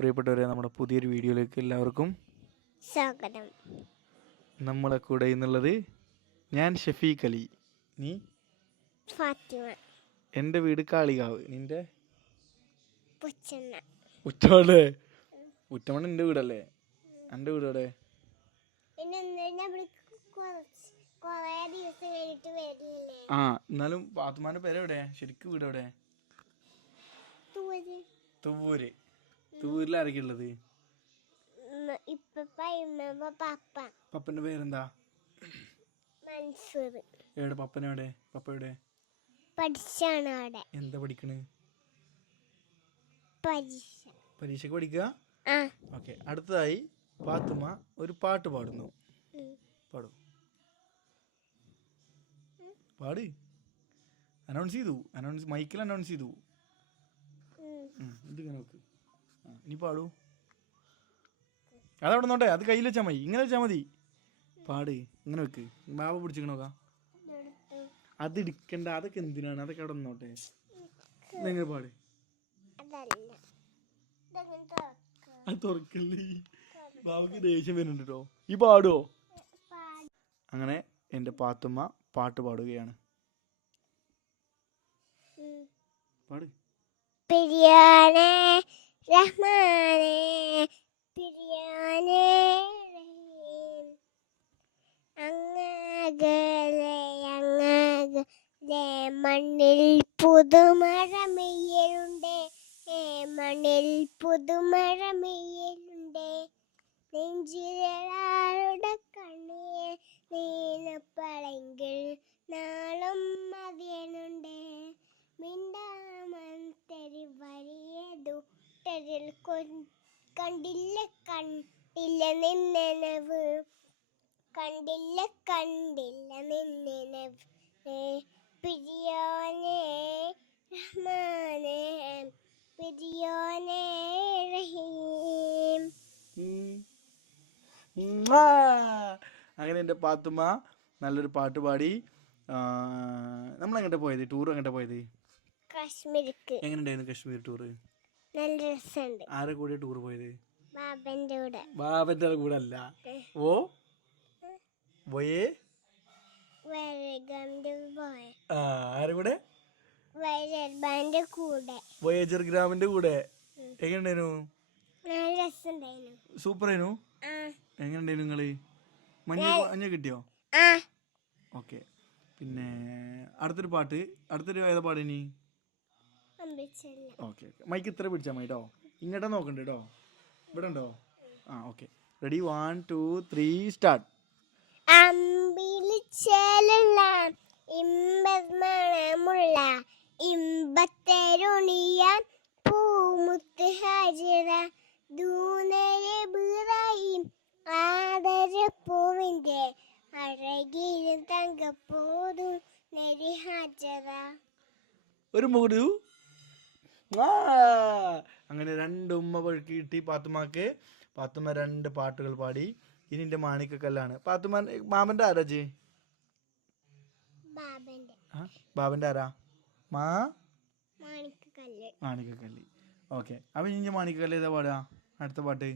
പ്രിയപ്പെട്ടവരെ നമ്മുടെ പുതിയൊരു വീഡിയോയിലേക്ക് എല്ലാവർക്കും സ്വാഗതം. നമ്മളെ കൂടെ എന്നുള്ളത് ഞാൻ ഷഫീഖ് അലി. നീ? ഫാത്തിമ. എന്റെ വീട് കാളികാവ്. നിന്റെ ഉറ്റമണേ ഉറ്റമണ എന്റെ വീടല്ലേ? എന്റെ വീട് എവിടെ വരില്ലേ? ആ എന്നാലും പാത്തുമാന്റെ പേരെവിടെ? ശരിക്കും വീട് എവിടെ തുവൂര്. തുവൂരിൽ ആരൊക്കെ ഉള്ളത് ഇപ്പപ്പ ഇമ്മ പപ്പ. പപ്പന്റെ പേരെന്താ? മൻസൂർ. എവിടെ? പപ്പൻ എവിടെ? പപ്പ എവിടെ? പഠിച്ചാണ് അവിടെ. എന്താ പഠിക്കണ്? പരീക്ഷ. പരീക്ഷയ്ക്ക് പഠിക്കുക ഓക്കെ. അടുത്തതായി പാത്തുമ്മ ഒരു പാട്ട് പാടുന്നു. പാടും. പാടൂ. അനൗൺസ് ചെയ്തു. അനൗൺസ് മൈക്കിൽ അനൗൺസ് ചെയ്തു. ഇതിങ്ങനെ വെക്ക്. ആ ഇനി പാടൂ. അതവിടെ നോട്ടെ അത് കയ്യിൽ വെച്ചാൽ മതി ഇങ്ങനെ വെച്ചാൽ മതി. പാട് ഇങ്ങനെ വെക്ക്. ബാബ പിടിച്ചിക്കണോക്കാം അത് ഇടിക്കണ്ട അതൊക്കെ എന്തിനാണ്? അതൊക്കെ അവിടെ നോട്ടെ നിങ്ങൾ പാട്. അത് തുറക്കല്ലേ? ബാബക്ക് ദേഷ്യം വരുന്നുണ്ട് കേട്ടോ ഈ പാടുവോ? അങ്ങനെ എന്റെ പാത്തുമ്മ പാട്ട് പാടുകയാണ്. പാട്. പിരിയാനേ റഹ്മാനേ പിരിയാനേ റഹീം. അങ്ങകലെ അങ്ങകലെ മണ്ണിൽ പുതുമഴ മെയ്യലുണ്ട് ഏ മണ്ണിൽ പുതുമഴ മെയ്യലുണ്ട് ടരിൽ കണ്ടില്ല കണ്ടില്ല നിന്നനവ്. കണ്ടില്ല കണ്ടില്ല നിന്നനവ്. പിരിയോനെ റഹ്മാനെ പിരിയോനെ റഹീം. അങ്ങനെ എന്റെ പാത്തുമ്മ നല്ലൊരു പാട്ട് പാടി. നമ്മൾ എങ്ങോട്ടാ പോയത്? ടൂർ എങ്ങോട്ടാ പോയത്? കാശ്മീർക്ക്. എങ്ങനെ ഉണ്ടായിരുന്നു കശ്മീർ ടൂർ നല്ല രസമുണ്ട്. ആരെ കൂടെ ടൂർ പോയത്? ബാബന്റെ കൂടെ. ബാബന്റെ കൂടെ അല്ല. ഓ? പോയേ. ആരെ കൂടെ? വയജർ ഗ്രാമിന്റെ കൂടെ. എങ്ങനെയുണ്ടായിരുന്നു? സൂപ്പർ ആയിരുന്നു എങ്ങനെയുണ്ടായിരുന്നു നിങ്ങൾ? മഞ്ഞ മഞ്ഞ കിട്ടിയോ? ഓക്കെ. പിന്നെ അടുത്തൊരു പാട്ട്. അടുത്തൊരു ഏതാ പാടിനി ഓക്കെ മൈക്ക് ഇത്ര പിടിച്ചാൽ മതി കേട്ടോ ഇങ്ങോട്ടാ നോക്കണ്ട കേട്ടോ ഇവിടെ ഉണ്ടോ? ആ okay. Ready one two three start അമ്പിളിച്ചേലുള്ള ഇമ്പമണമുള്ള ഇമ്പത്തെരുണിയാൻ പൂമുത്ത് ഹാജിറ ദൂനരെ ബിറായും ആദര പൂവിന്റെ അഴകിലും തങ്കപ്പോതും നരി ഹാജറ ഒരു മൂട് അങ്ങനെ രണ്ട് ഉമ്മ കിട്ടി പാത്തുമാക്ക് പാത്തുമ്മ രണ്ട് പാട്ടുകൾ പാടി. ഇനി എന്റെ മാണിക്കക്കല്ലാണ് പാത്തുമ്മ മാമന്റെ ആരാ ജി? ബാബന്റെ ബാബന്റെ ആരാ? മാ? മാണിക്കല്ലി മാണിക്കക്കല്ലി ഓക്കെ. അപ്പം ഇനി മാണിക്കക്കല്ല് ഏതാ പാടാ അടുത്ത പാട്ട്.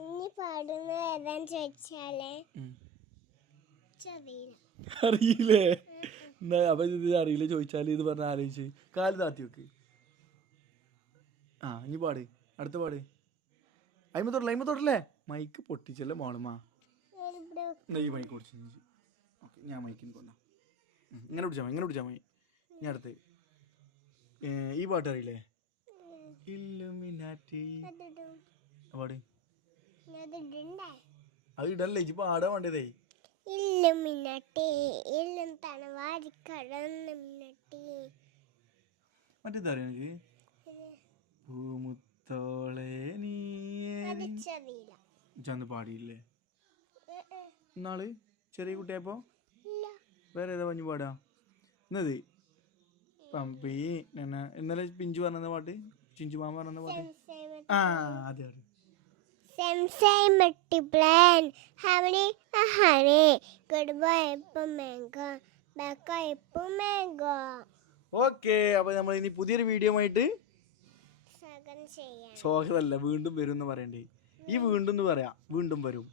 ഇനി പാടുന്നത് ഏതാന്ന് ചോദിച്ചാലേ അറിയില്ലേ? അപ്പൊ ഇത് അറിയില്ല ചോദിച്ചാൽ ഇത് പറഞ്ഞ ആലോചിച്ച്. കാൽ താത്തി വെക്ക്. ആ ഇനി പാട്. അടുത്ത പാട്. അയിമ തൊട്ടില്ല അയിമ തൊട്ടില്ലേ മൈക്ക് പൊട്ടിച്ചല്ലേ മോളുമാ ഈ മൈക്ക് പൊടിച്ചു ഓക്കെ ഞാൻ മൈക്കിന് കൊണ്ടാ ഇങ്ങനെ പിടിച്ചാൽ മതി ഇങ്ങനെ പിടിച്ചാൽ മതി. ഇനി അടുത്ത്. ഈ പാട്ട് അറിയില്ലേ? ഇല്ലുമിനാറ്റി. പാട്. അത് ഇടല്ലേ ഇജ്ജ് പാടാൻ വേണ്ടതേ. ഇല്ലും മിന്നട്ടെ ഇല്ലും തണവാടി കടന്ന് മിന്നട്ടെ. മറ്റേത് അറിയാം പൂമുത്തോളെ നീ ചന്ത് പാടിയില്ലേ? ഇന്നാൾ ചെറിയ കുട്ടിയായപ്പോ? വേറെ ഏതാ പഞ്ഞു പാടാ? എന്നത് പമ്പി നന ഇന്നലെ പിഞ്ചു പറഞ്ഞ പാട്ട് ചിഞ്ചു മാമ പറഞ്ഞ പാട്ട്. ആ അതെ അതെ. Sensei multiplan. How many? A honey. Goodbye, mango. Back up, mango. Okay അപ്പൊ നമ്മൾ ഇനി പുതിയൊരു വീഡിയോ ആയിട്ട് സ്വാഗതം സ്വാഗതം ചെയ്യാം. സ്വാഗതമല്ല. വീണ്ടും വരും എന്ന് പറയണ്ടേ. ഈ വീണ്ടും എന്ന് പറയാം. വീണ്ടും വരും.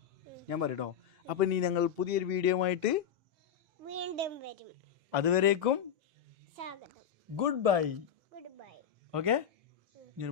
ഞാൻ പറയട്ടോ. അപ്പൊ ഇനി ഞങ്ങൾ പുതിയൊരു വീഡിയോ ആയിട്ട് വീണ്ടും വരും. അതുവരേക്കും സ്വാഗതം. Good bye good bye okay ഞാൻ